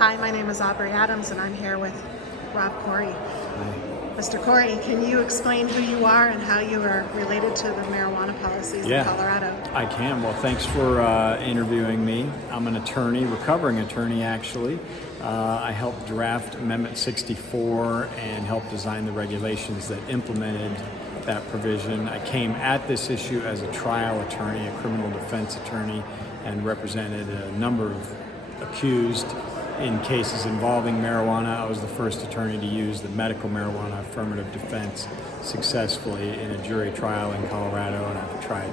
Hi, my name is Aubrey Adams, and I'm here with Rob Corry. Mr. Corry, can you explain who you are and how you are related to the marijuana policies in Colorado? I can. Well, thanks for interviewing me. I'm an attorney, recovering attorney actually. I helped draft Amendment 64 and helped design the regulations that implemented that provision. I came at this issue as a trial attorney, a criminal defense attorney, and represented a number of accused in cases involving marijuana. I was the first attorney to use the medical marijuana affirmative defense successfully in a jury trial in Colorado, and I've tried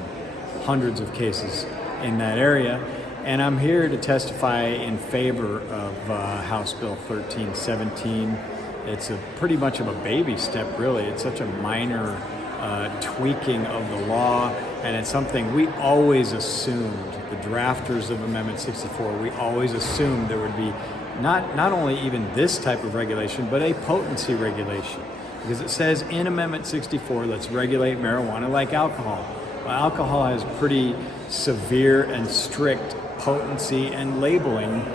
hundreds of cases in that area. And I'm here to testify in favor of House Bill 1317. It's pretty much of a baby step, really. It's such a minor tweaking of the law, and it's something we always assumed, the drafters of Amendment 64, we always assumed there would be not only even this type of regulation, but a potency regulation. Because it says in Amendment 64, let's regulate marijuana like alcohol. Well, alcohol has pretty severe and strict potency and labeling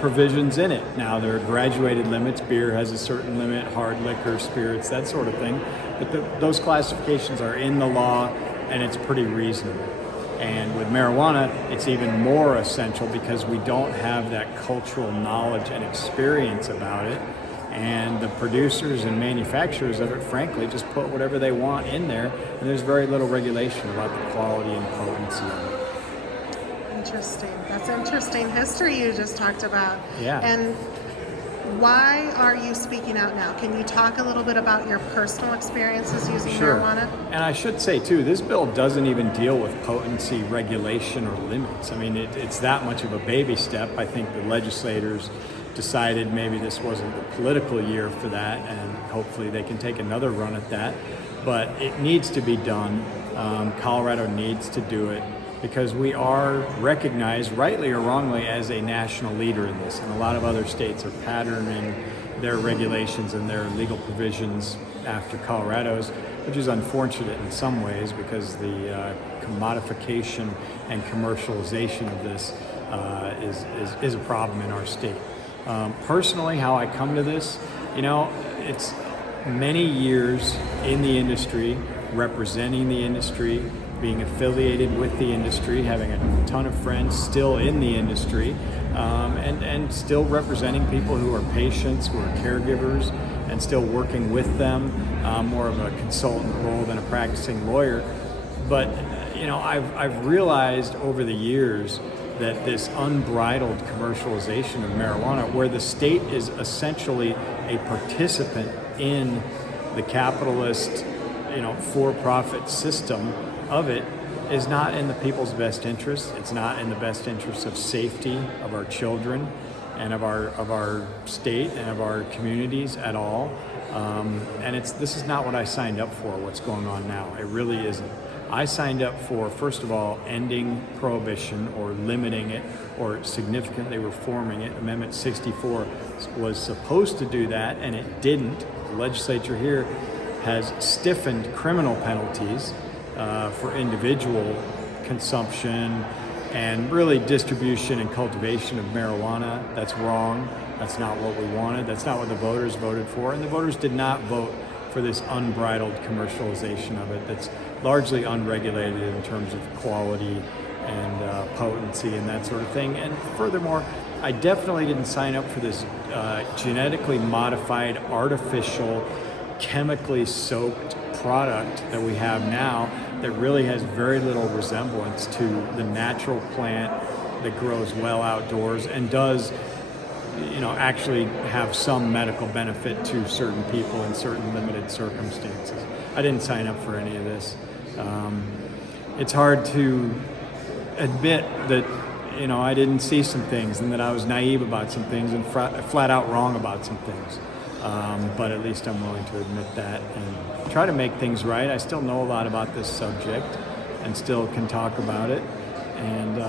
provisions in it. Now, there are graduated limits. Beer has a certain limit, hard liquor, spirits, that sort of thing. But those classifications are in the law, and it's pretty reasonable. And with marijuana, it's even more essential because we don't have that cultural knowledge and experience about it. And the producers and manufacturers of it, frankly, just put whatever they want in there, and there's very little regulation about the quality and potency of it. Interesting. That's interesting history you just talked about. Yeah. And why are you speaking out now? Can you talk a little bit about your personal experiences using marijuana? And I should say, too, this bill doesn't even deal with potency regulation or limits. I mean, it's that much of a baby step. I think the legislators decided maybe this wasn't the political year for that, and hopefully they can take another run at that. But it needs to be done. Colorado needs to do it, because we are recognized, rightly or wrongly, as a national leader in this. And a lot of other states are patterning their regulations and their legal provisions after Colorado's, which is unfortunate in some ways because the commodification and commercialization of this is a problem in our state. Personally, how I come to this, it's many years in the industry, representing the industry, being affiliated with the industry, having a ton of friends still in the industry, and still representing people who are patients, who are caregivers, and still working with them, more of a consultant role than a practicing lawyer. But I've realized over the years that this unbridled commercialization of marijuana, where the state is essentially a participant in the capitalist, for-profit system of it, is not in the people's best interest. It's not in the best interest of safety of our children and of our state and of our communities at all. And this is not what I signed up for, what's going on now. It really isn't. I signed up for, first of all, ending prohibition or limiting it or significantly reforming it. Amendment 64 was supposed to do that, and it didn't. The legislature here has stiffened criminal penalties for individual consumption and really distribution and cultivation of marijuana. That's wrong. That's not what we wanted. That's not what the voters voted for. And the voters did not vote for this unbridled commercialization of it that's largely unregulated in terms of quality and potency and that sort of thing. And furthermore, I definitely didn't sign up for this genetically modified, artificial, chemically soaked product that we have now that really has very little resemblance to the natural plant that grows well outdoors and does actually have some medical benefit to certain people in certain limited circumstances. I didn't sign up for any of this. It's hard to admit that I didn't see some things and that I was naive about some things and flat out wrong about some things. But at least I'm willing to admit that and try to make things right. I still know a lot about this subject and still can talk about it, and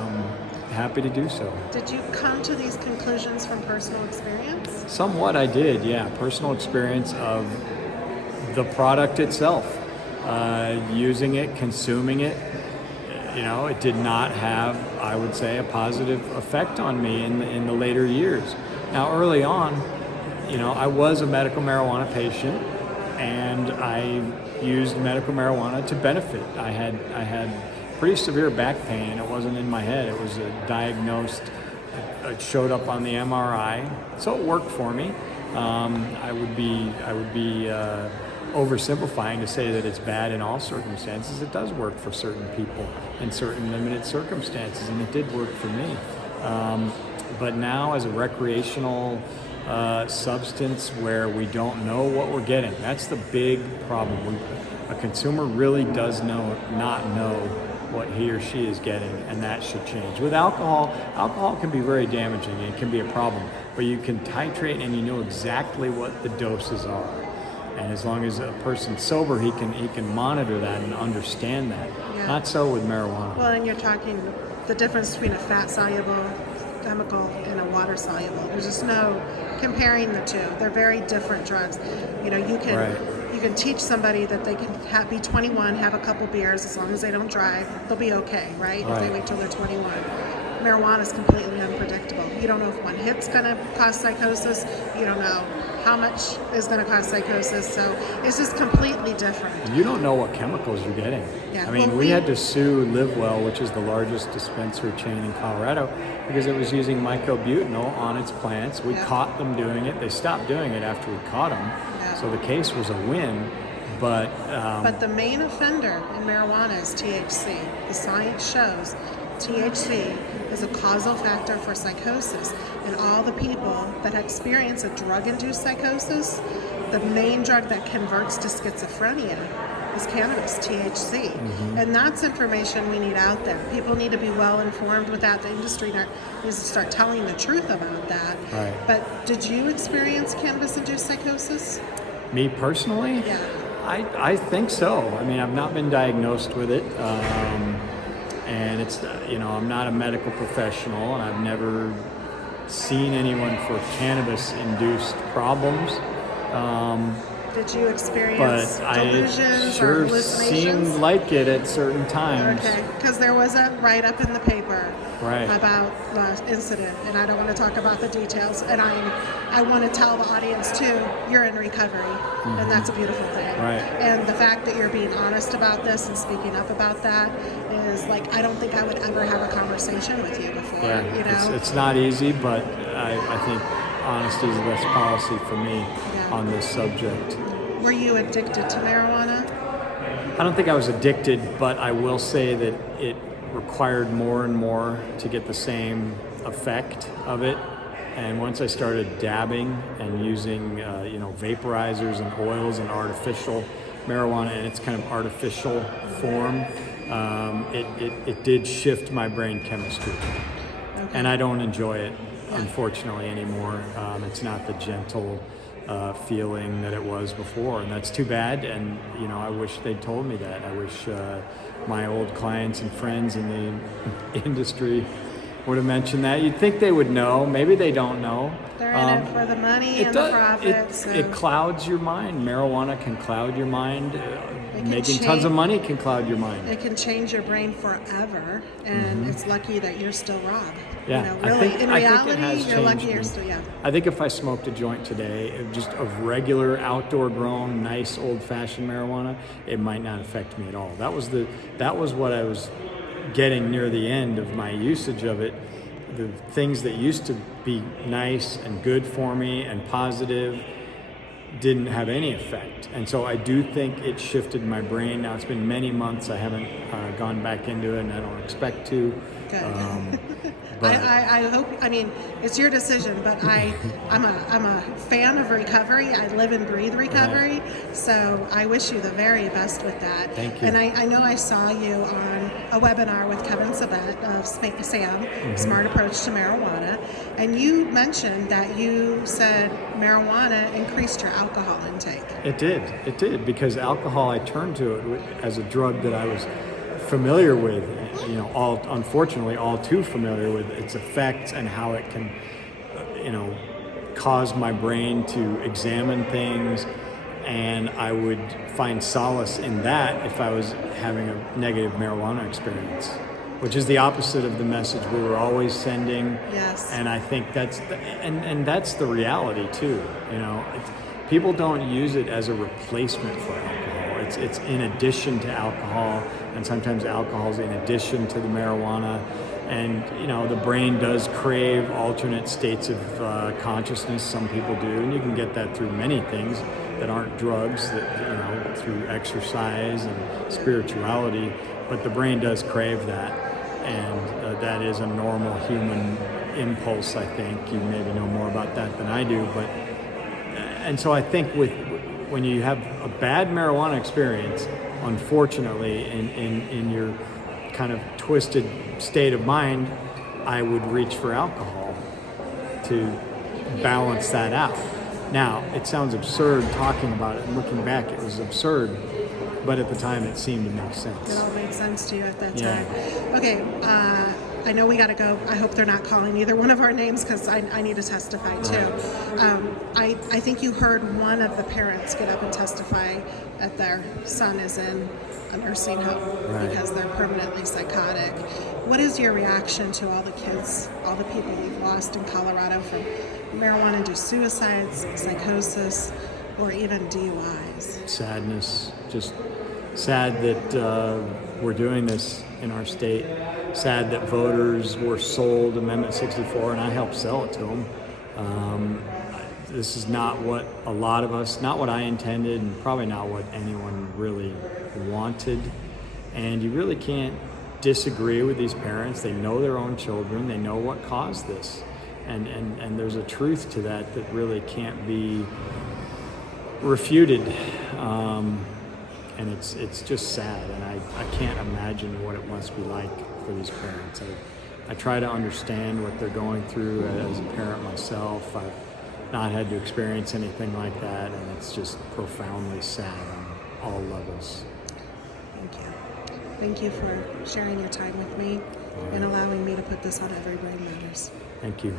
happy to do so. Did you come to these conclusions from personal experience? Somewhat I did, yeah. Personal experience of the product itself, using it, consuming it. It did not have, I would say, a positive effect on me in the later years. Now, early on, I was a medical marijuana patient, and I used medical marijuana to benefit. I had pretty severe back pain. It wasn't in my head. It was diagnosed. It showed up on the MRI, so it worked for me. I would be oversimplifying to say that it's bad in all circumstances. It does work for certain people in certain limited circumstances, and it did work for me. But now, as a recreational substance where we don't know what we're getting, that's the big problem. A consumer really does not know what he or she is getting, and that should change. With alcohol can be very damaging, and it can be a problem, but you can titrate and you know exactly what the doses are. And as long as a person's sober, he can monitor that and understand that. Yeah. Not so with marijuana. Well, and you're talking the difference between a fat-soluble chemical and a water-soluble. There's just no comparing the two. They're very different drugs. You can teach somebody that they can be 21, have a couple beers, as long as they don't drive, they'll be okay, right? If they wait till they're 21. Marijuana is completely unpredictable. You don't know if one hit's going to cause psychosis. You don't know how much is going to cause psychosis. So it's just completely different. You don't know what chemicals you're getting. Yeah. I mean, we had to sue LiveWell, which is the largest dispensary chain in Colorado, because it was using mycobutanol on its plants. We caught them doing it. They stopped doing it after we caught them. Yeah. So the case was a win. But the main offender in marijuana is THC. The science shows THC is a causal factor for psychosis. And all the people that experience a drug-induced psychosis, the main drug that converts to schizophrenia is cannabis, THC. Mm-hmm. And that's information we need out there. People need to be well informed with that. The industry needs to start telling the truth about that. Right. But did you experience cannabis-induced psychosis? Me personally? Yeah. I think so. I mean, I've not been diagnosed with it. And it's, I'm not a medical professional, and I've never seen anyone for cannabis-induced problems. Did you experience delusions sure or hallucinations? Seemed like it at certain times. Okay, because there was a write-up in the paper about the incident, and I don't want to talk about the details. And I want to tell the audience too, you're in recovery, and that's a beautiful thing. Right. And the fact that you're being honest about this and speaking up about that is I don't think I would ever have a conversation with you before. Yeah, it's not easy, but I think honesty is the best policy for me on this subject. Were you addicted to marijuana? I don't think I was addicted, but I will say that it required more and more to get the same effect of it. And once I started dabbing and using, vaporizers and oils and artificial marijuana in its kind of artificial form, it did shift my brain chemistry. Okay. And I don't enjoy it, unfortunately, anymore. It's not the gentle feeling that it was before, and that's too bad. And I wish they'd told me that. I wish my old clients and friends in the industry would have mentioned that. You'd think they would know. Maybe they don't know. They're in it for the money and the profits. It clouds your mind. Marijuana can cloud your mind. Making tons of money can cloud your mind. It can change your brain forever, and it's lucky that you're still Rob. Yeah, really, in reality, you're lucky you're still, I think if I smoked a joint today, just of regular outdoor grown, nice old-fashioned marijuana, it might not affect me at all. That was what I was getting near the end of my usage of it. The things that used to be nice and good for me and positive didn't have any effect. And so I do think it shifted my brain. Now it's been many months. I haven't gone back into it, and I don't expect to. Okay. I hope, it's your decision, but I'm a fan of recovery. I live and breathe recovery. Right. So I wish you the very best with that. Thank you. And I know I saw you on a webinar with Kevin Sabat of SAM, Smart Approach to Marijuana. And you mentioned that you said marijuana increased your alcohol intake. It did, because alcohol, I turned to it as a drug that I was familiar with, unfortunately all too familiar with its effects and how it can, cause my brain to examine things, and I would find solace in that if I was having a negative marijuana experience. which is the opposite of the message we were always sending. Yes. And I think that's and that's the reality too. You know, people don't use it as a replacement for alcohol. It's in addition to alcohol, and sometimes alcohol's in addition to the marijuana. And you know, the brain does crave alternate states of consciousness. Some people do, and you can get that through many things that aren't drugs. That, you know, through exercise and spirituality. But the brain does crave that, and that is a normal human impulse. I think you maybe know more about that than I do, but and so I think when you have a bad marijuana experience, unfortunately, in your kind of twisted state of mind, I would reach for alcohol to balance that out. Now, it sounds absurd talking about it, and looking back, it was absurd, but at the time it seemed to make sense. It all made sense to you at that Yeah. time. Okay, I know we got to go. I hope they're not calling either one of our names because I need to testify too. I think you heard one of the parents get up and testify that their son is in a nursing home because they're permanently psychotic. What is your reaction to all the kids, all the people we've lost in Colorado from marijuana-induced suicides, psychosis, or even DUIs? Sadness, just sad that we're doing this in our state. Sad that voters were sold Amendment 64, and I helped sell it to them. This is not what a lot of us, not what I intended, and probably not what anyone really wanted. And you really can't disagree with these parents. They know their own children. They know what caused this. And there's a truth to that that really can't be refuted. And it's just sad, and I can't imagine what it must be like for these parents. I try to understand what they're going through as a parent myself. I've not had to experience anything like that, and it's just profoundly sad on all levels. Thank you. Thank you for sharing your time with me and allowing me to put this on Every Brain Matters. Thank you.